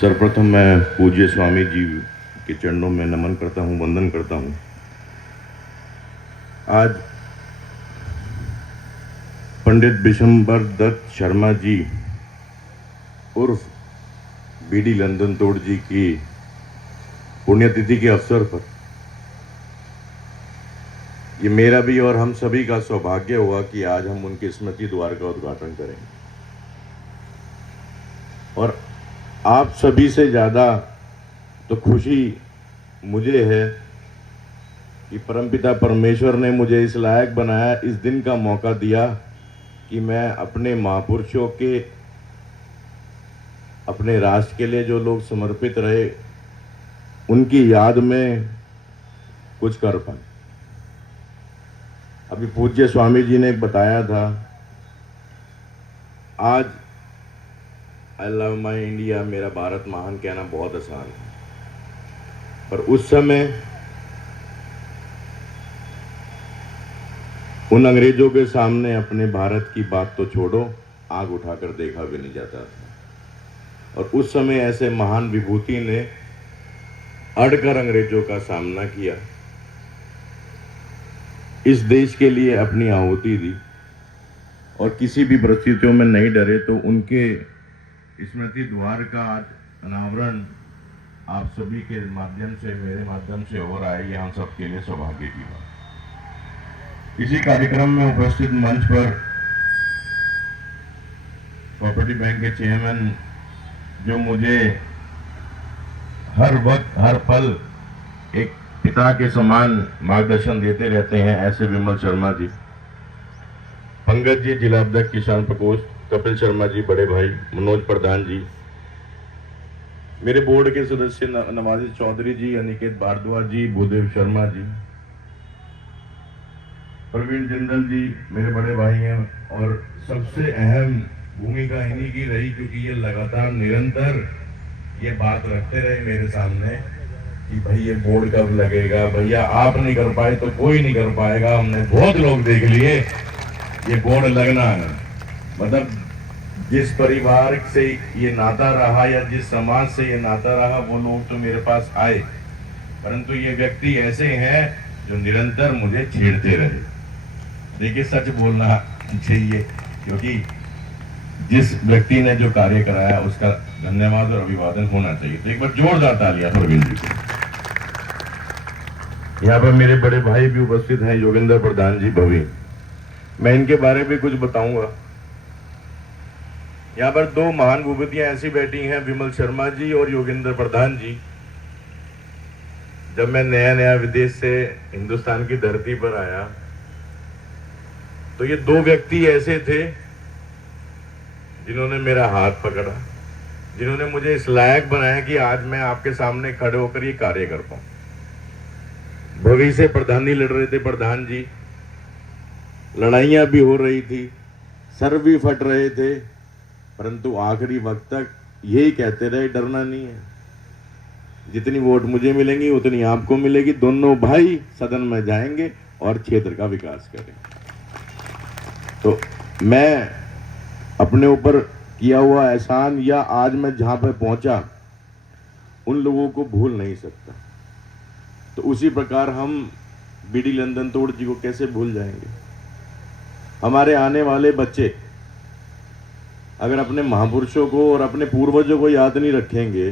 सर्वप्रथम मैं पूज्य स्वामी जी के चरणों में नमन करता हूँ, वंदन करता हूँ। आज पंडित बिशंबर दत्त शर्मा जी उर्फ बीडी लंदन तोड़ जी की पुण्यतिथि के अवसर पर ये मेरा भी और हम सभी का सौभाग्य हुआ कि आज हम उनके स्मृति द्वार का उद्घाटन करेंगे। और आप सभी से ज़्यादा तो खुशी मुझे है कि परमपिता परमेश्वर ने मुझे इस लायक बनाया, इस दिन का मौका दिया कि मैं अपने महापुरुषों के, अपने राष्ट्र के लिए जो लोग समर्पित रहे, उनकी याद में कुछ कर पाए। अभी पूज्य स्वामी जी ने बताया था, आज आई लव माई इंडिया, मेरा भारत महान कहना बहुत आसान है, पर उस समय उन अंग्रेजों के सामने अपने भारत की बात तो छोड़ो, आग उठाकर देखा भी नहीं जाता था। और उस समय ऐसे महान विभूति ने अड़कर अंग्रेजों का सामना किया, इस देश के लिए अपनी आहुति दी और किसी भी परिस्थितियों में नहीं डरे। तो उनके स्मृति द्वार का आज अनावरण आप सभी के माध्यम से, मेरे माध्यम से हो रहा है, ये हम सबके लिए सौभाग्य की बात। इसी कार्यक्रम में उपस्थित मंच पर प्रॉपर्टी बैंक के चेयरमैन, जो मुझे हर वक्त हर पल एक पिता के समान मार्गदर्शन देते रहते हैं, ऐसे विमल शर्मा जी, पंकज जी जिला अध्यक्ष किसान प्रकोष्ठ, कपिल शर्मा जी बड़े भाई, मनोज प्रधान जी, मेरे बोर्ड के सदस्य नवाजी चौधरी जी, अनिकेत भारद्वाज जी, भूदेव शर्मा जी, प्रवीण जिंदल जी मेरे बड़े भाई हैं। और सबसे अहम भूमिका इन्हीं की रही, क्योंकि ये लगातार निरंतर ये बात रखते रहे मेरे सामने कि भाई ये बोर्ड कब लगेगा, भैया आप नहीं कर पाए तो कोई नहीं कर पाएगा, हमने बहुत लोग देख लिए, ये बोर्ड लगना है। मतलब जिस परिवार से ये नाता रहा या जिस समाज से ये नाता रहा, वो लोग तो मेरे पास आए, परंतु ये व्यक्ति ऐसे हैं जो निरंतर मुझे छेड़ते रहे। देखिए, सच बोलना चाहिए, क्योंकि जिस व्यक्ति ने जो कार्य कराया उसका धन्यवाद और अभिवादन होना चाहिए। तो एक बार जोरदार तालियां प्रवीण जी को। यहाँ पर मेरे बड़े भाई भी उपस्थित हैं, योगेंद्र प्रधान जी भवी, मैं इनके बारे में कुछ बताऊंगा। यहाँ पर दो महान विभूतियां ऐसी बैठी हैं, विमल शर्मा जी और योगेंद्र प्रधान जी। जब मैं नया नया विदेश से हिंदुस्तान की धरती पर आया, तो ये दो व्यक्ति ऐसे थे जिन्होंने मेरा हाथ पकड़ा, जिन्होंने मुझे इस लायक बनाया कि आज मैं आपके सामने खड़े होकर ये कार्य कर पाऊं। भविष्य से प्रधानी लड़ रहे थे प्रधान जी, लड़ाइयां भी हो रही थी, सर भी फट रहे थे, परंतु आखिरी वक्त तक यही कहते रहे, डरना नहीं है, जितनी वोट मुझे मिलेंगी उतनी आपको मिलेगी, दोनों भाई सदन में जाएंगे और क्षेत्र का विकास करेंगे। तो मैं अपने ऊपर किया हुआ एहसान या आज मैं जहां पर पहुंचा, उन लोगों को भूल नहीं सकता। तो उसी प्रकार हम बीडी लंदन तोड़ जी को कैसे भूल जाएंगे। हमारे आने वाले बच्चे अगर अपने महापुरुषों को और अपने पूर्वजों को याद नहीं रखेंगे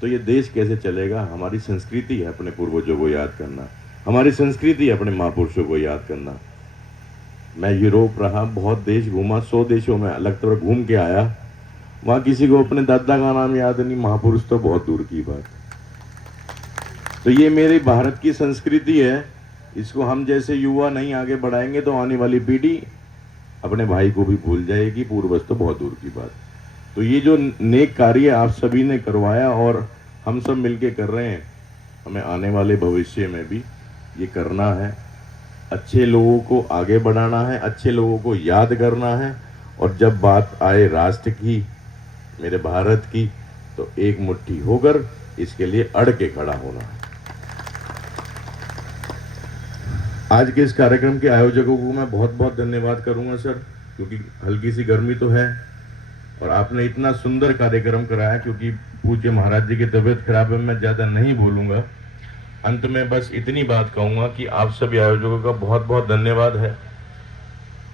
तो ये देश कैसे चलेगा। हमारी संस्कृति है अपने पूर्वजों को याद करना, हमारी संस्कृति है अपने महापुरुषों को याद करना। मैं यूरोप रहा, बहुत देश घूमा, 100 देशों में अलग तरह घूम के आया, वहां किसी को अपने दादा का नाम याद नहीं, महापुरुष तो बहुत दूर की बात। तो ये मेरी भारत की संस्कृति है, इसको हम जैसे युवा नहीं आगे बढ़ाएंगे तो आने वाली पीढ़ी अपने भाई को भी भूल जाएगी, पूर्वज तो बहुत दूर की बात। तो ये जो नेक कार्य आप सभी ने करवाया और हम सब मिलके कर रहे हैं, हमें आने वाले भविष्य में भी ये करना है। अच्छे लोगों को आगे बढ़ाना है, अच्छे लोगों को याद करना है, और जब बात आए राष्ट्र की, मेरे भारत की, तो एक मुट्ठी होकर इसके लिए अड़ के खड़ा होना है। आज के इस कार्यक्रम के आयोजकों को मैं बहुत बहुत धन्यवाद करूंगा सर, क्योंकि हल्की सी गर्मी तो है और आपने इतना सुंदर कार्यक्रम कराया, क्योंकि पूज्य महाराज जी की तबीयत खराब है, मैं ज़्यादा नहीं बोलूँगा। अंत में बस इतनी बात कहूँगा कि आप सभी आयोजकों का बहुत बहुत धन्यवाद है।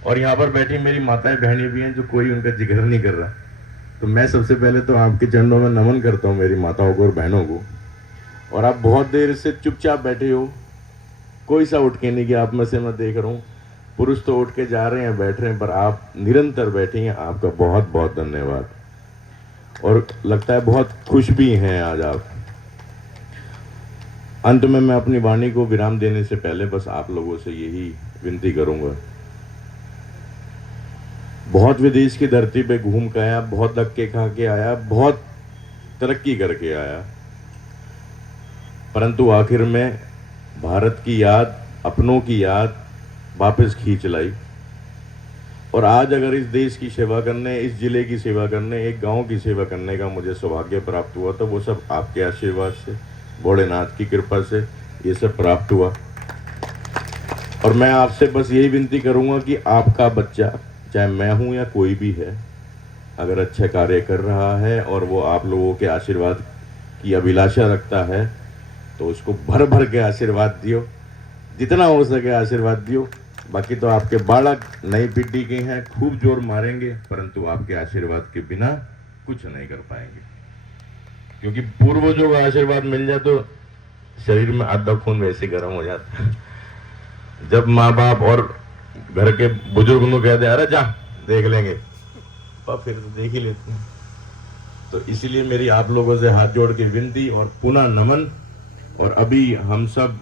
और यहाँ पर बैठी मेरी माताएं बहनें भी हैं जो कोई उनका जिक्र नहीं कर रहा, तो मैं सबसे पहले तो आपके चरणों में नमन करता हूँ, मेरी माताओं को और बहनों को। और आप बहुत देर से चुपचाप बैठे हो, कोई सा उठ के नहीं कि आप में से मैं देख रहा हूँ, पुरुष तो उठ के जा रहे हैं, बैठ रहे हैं, पर आप निरंतर बैठे हैं, आपका बहुत बहुत धन्यवाद। और लगता है बहुत खुश भी हैं आज आप। अंत में मैं अपनी वाणी को विराम देने से पहले बस आप लोगों से यही विनती करूंगा, बहुत विदेश की धरती पे घूम के आया, बहुत धक्के खा के आया, बहुत तरक्की करके आया, परंतु आखिर में भारत की याद, अपनों की याद वापस खींच लाई। और आज अगर इस देश की सेवा करने, इस जिले की सेवा करने, एक गांव की सेवा करने का मुझे सौभाग्य प्राप्त हुआ, तो वो सब आपके आशीर्वाद से, भोलेनाथ की कृपा से ये सब प्राप्त हुआ। और मैं आपसे बस यही विनती करूंगा कि आपका बच्चा, चाहे मैं हूं या कोई भी है, अगर अच्छा कार्य कर रहा है और वो आप लोगों के आशीर्वाद की अभिलाषा रखता है, तो उसको भर भर के आशीर्वाद दियो, जितना हो सके आशीर्वाद दियो। बाकी तो आपके बालक नई पीढ़ी के हैं, खूब जोर मारेंगे, परंतु आपके आशीर्वाद के बिना कुछ नहीं कर पाएंगे, क्योंकि पूर्वजों का आशीर्वाद मिल जाए तो शरीर में आधा खून वैसे गर्म हो जाता है। जब माँ बाप और घर के बुजुर्ग लोग कहते हैं अरे जा देख लेंगे, और फिर तो देख ही लेते हैं। तो इसीलिए मेरी आप लोगों से हाथ जोड़ के विनती और पुनः नमन। और अभी हम सब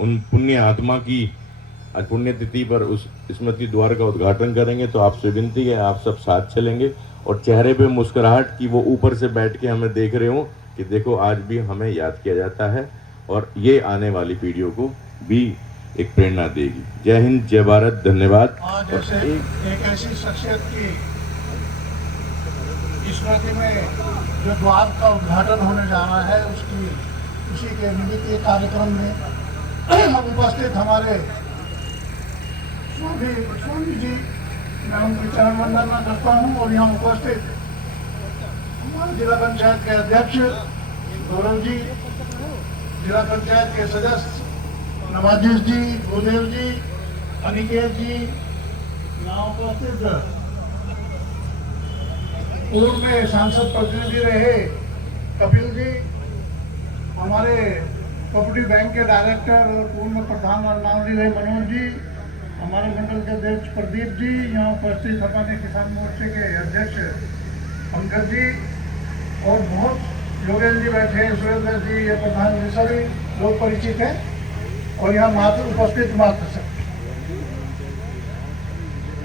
उन पुण्य आत्मा की पुण्यतिथि पर उस स्मृति द्वार का उद्घाटन करेंगे, तो आपसे विनती है आप सब साथ चलेंगे और चेहरे पे मुस्कुराहट की वो ऊपर से बैठ के हमें देख रहे हो कि देखो आज भी हमें याद किया जाता है, और ये आने वाली पीढ़ियों को भी एक प्रेरणा देगी। जय हिंद, जय भारत, धन्यवाद। जैसे एक ऐसी शख्सियत की स्मृति में जो द्वार का उद्घाटन होने जा रहा है, उसी के निमित्त ये कार्यक्रम में उपस्थित हमारे स्वामी जी, मैं उनकी चरण वंदना करता हूँ। और यहाँ उपस्थित हमारे जिला पंचायत के अध्यक्ष गौरव जी, जिला पंचायत के सदस्य नवाजिश जी, गुरुदेव जी, अनिकेत जी, यहाँ उपस्थित पूर्व में सांसद प्रतिनिधि रहे कपिल जी, हमारे प्रॉपर्टी बैंक के डायरेक्टर और पूर्व प्रधान नामली रहे मनोज जी, हमारे मंडल के अध्यक्ष प्रदीप जी, यहाँ उपस्थित हमारे किसान मोर्चे के अध्यक्ष पंकज जी, और बहुत योगेंद्र जी बैठे, सुरेंद्र जी, ये प्रधान जी, सभी लोग परिचित हैं। और यहाँ मात्र उपस्थित मात्र सब,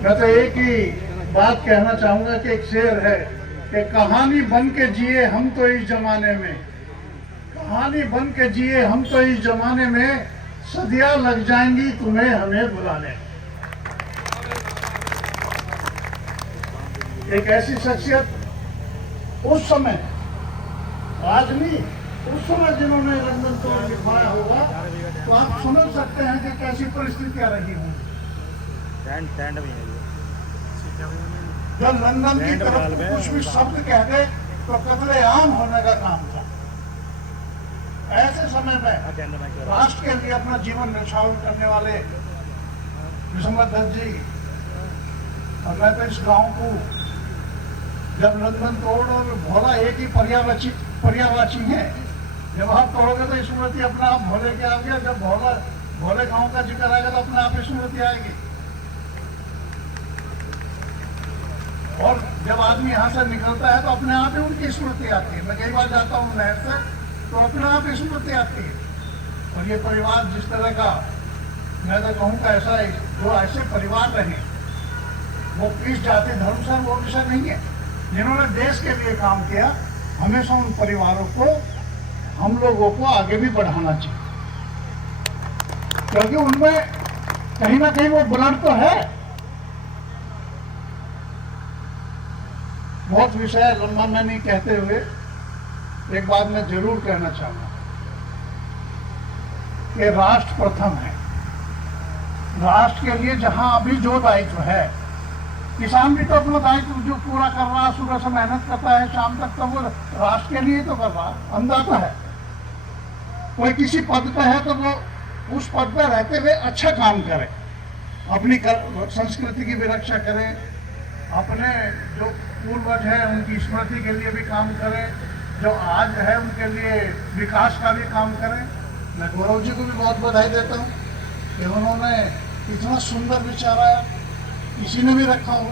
मैं तो एक ही बात कहना चाहूंगा कि एक शेर है कि कहानी बन के जिए हम तो इस जमाने में, कहानी बन के जिए हम तो इस जमाने में, सदियां लग जाएंगी तुम्हें हमें बुलाने। एक ऐसी शख्सियत उस समय, आज नहीं, उस समय जिन्होंने लंदन तोड़ लिखवाया होगा, तो आप समझ सकते हैं कि कैसी परिस्थितियां रही होंगी। जब लंदन की तरफ कुछ भी शब्द कह दे तो कत्लेआम होने का काम था। ऐसे समय में राष्ट्र के लिए अपना जीवन न्यौछावर करने वाले विशंबर दत्त जी, और मैं तो इस गांव को जब लंदन तोड़ और भोला एक ही पर्यावाची है, जब आप तोड़ोगे तो स्मृति अपने आप भोले के आ गया, जब भोले गांव का जिक्र आएगा तो अपने आप स्मृति आएगी। और जब आदमी यहाँ से निकलता है तो अपने आप ही उनकी स्मृति आती है। मैं कई बार जाता हूँ नहर से, तो अपने आप ही स्मृति आती है। और ये परिवार जिस तरह का, मैं तो कहूँगा ऐसा है, जो ऐसे परिवार रहे, वो किस जाति धर्म से वो विषय नहीं है, जिन्होंने देश के लिए काम किया, हमेशा उन परिवारों को, हम लोगों को आगे भी बढ़ाना चाहिए, क्योंकि उनमें कहीं ना कहीं वो ब्लड तो है। बहुत विषय लंबा मैं नहीं कहते हुए एक बात मैं जरूर कहना चाहूंगा कि राष्ट्र प्रथम है। राष्ट्र के लिए जहां अभी जो दायित्व है किसान भी तो अपना दायित्व जो पूरा कर रहा है, सुबह से मेहनत करता है, शाम तक तो वो राष्ट्र के लिए तो कर रहा है, अन्नदाता है। कोई किसी पद पे है तो वो उस पद पर रहते हुए अच्छा काम करे, अपनी संस्कृति की भी रक्षा करे, अपने जो पूर्वज है उनकी स्मृति के लिए भी काम करे, जो आज है उनके लिए विकास का भी काम करे। मैं गौरव जी को भी बहुत बधाई देता हूँ कि उन्होंने इतना सुंदर विचार आया, किसी ने भी रखा हो,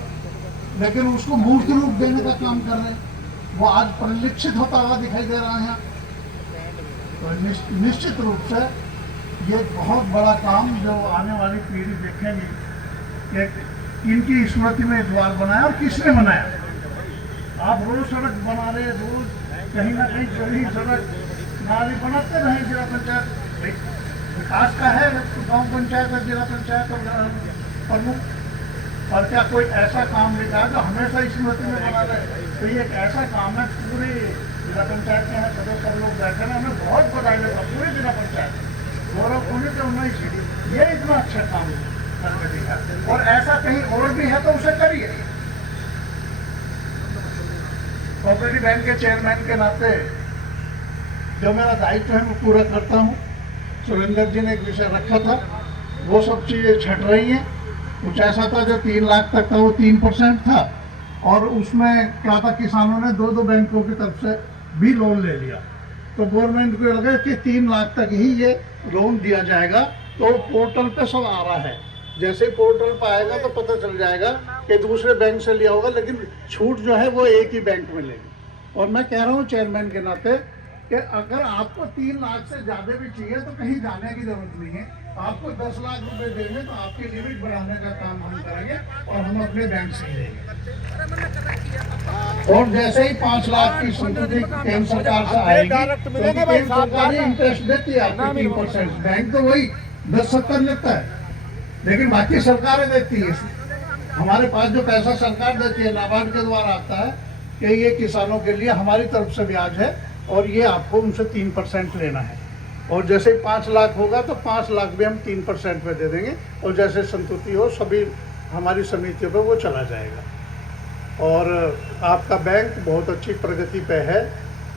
लेकिन उसको मूर्त रूप देने का काम कर रहे हैं। वो आज परिलक्षित होता हुआ दिखाई दे रहा है। तो निश्चित रूप से ये बहुत बड़ा काम जो आने वाली पीढ़ी देखेंगी कि इनकी स्मृति में द्वार बनाया और किसने बनाया। आप रोज सड़क बना रहे, रोज कहीं ना कहीं चौड़ी सड़क नाली बनाते रहे। जिला पंचायत विकास का है, गांव पंचायत और जिला पंचायत और प्रमुख, और क्या कोई ऐसा काम लिखा है जो हमेशा स्मृति में बना रहे। तो ये एक ऐसा काम है, पूरे जिला पंचायत के सदस्य लोग बैठे हैं, हमें बहुत बधाई देता पूरे जिला पंचायत गौरव होने के 19 ये इतना अच्छा काम करके दिखा। और ऐसा कहीं और भी है तो उसे करिए। कोऑपरेटिव बैंक के चेयरमैन के नाते जो मेरा दायित्व है वो पूरा करता हूँ। सुरेंद्र जी ने एक विषय रखा था, वो सब चीज़ें छट रही हैं। कुछ ऐसा था जो 3 लाख तक था, वो 3% था, और उसमें क्या था, किसानों ने 2 बैंकों की तरफ से भी लोन ले लिया। तो गवर्नमेंट को लगा कि 3 लाख तक ही ये लोन दिया जाएगा। तो पोर्टल पे सब आ रहा है, जैसे ही पोर्टल पर आएगा तो पता चल जाएगा कि दूसरे बैंक से लिया होगा, लेकिन छूट जो है वो एक ही बैंक में लेगी। और मैं कह रहा हूँ चेयरमैन के नाते कि अगर आपको 3 लाख से ज़्यादा भी चाहिए तो कहीं जाने की जरूरत नहीं है। आपको 10 लाख रुपए देंगे तो आपकी लिमिट बढ़ाने का काम हम करेंगे और हम अपने बैंक से लेंगे। और जैसे ही 5 लाख की संपत्ति केंद्र सरकार से आएगी तो केंद्र सरकार ही इंटरेस्ट देती है आपको 3%। बैंक तो वही 10-70 लेता है, लेकिन बाकी सरकारें देती है। हमारे पास जो पैसा सरकार देती है नाबार्ड के द्वारा आता है कि ये किसानों के लिए हमारी तरफ से ब्याज है और ये आपको उनसे 3% लेना है। और जैसे 5 लाख होगा तो 5 लाख भी हम 3% में दे देंगे, और जैसे संतुष्टि हो सभी हमारी समितियों पर वो चला जाएगा। और आपका बैंक बहुत अच्छी प्रगति पे है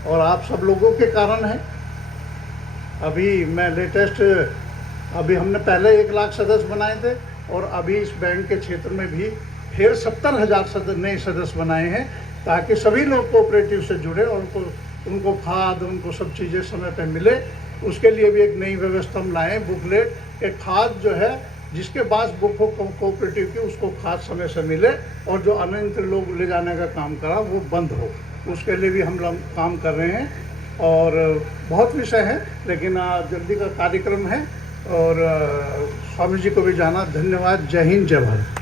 और आप सब लोगों के कारण है। अभी मैं लेटेस्ट अभी हमने पहले 1 लाख सदस्य बनाए थे और अभी इस बैंक के क्षेत्र में भी फिर 70,000 नए सदस्य बनाए हैं, ताकि सभी लोग कोऑपरेटिव से जुड़े और उनको खाद, उनको सब चीज़ें समय पे मिले। उसके लिए भी एक नई व्यवस्था हम लाए, बुकलेट के खाद जो है जिसके पास बुक हो कोऑपरेटिव की उसको खाद समय से मिले, और जो अनंत लोग ले जाने का काम करा वो बंद हो, उसके लिए भी हम लोग काम कर रहे हैं। और बहुत विषय है, लेकिन जल्दी का कार्यक्रम है। और स्वामी जी को भी जाना। धन्यवाद। जय हिंद, जय भारत।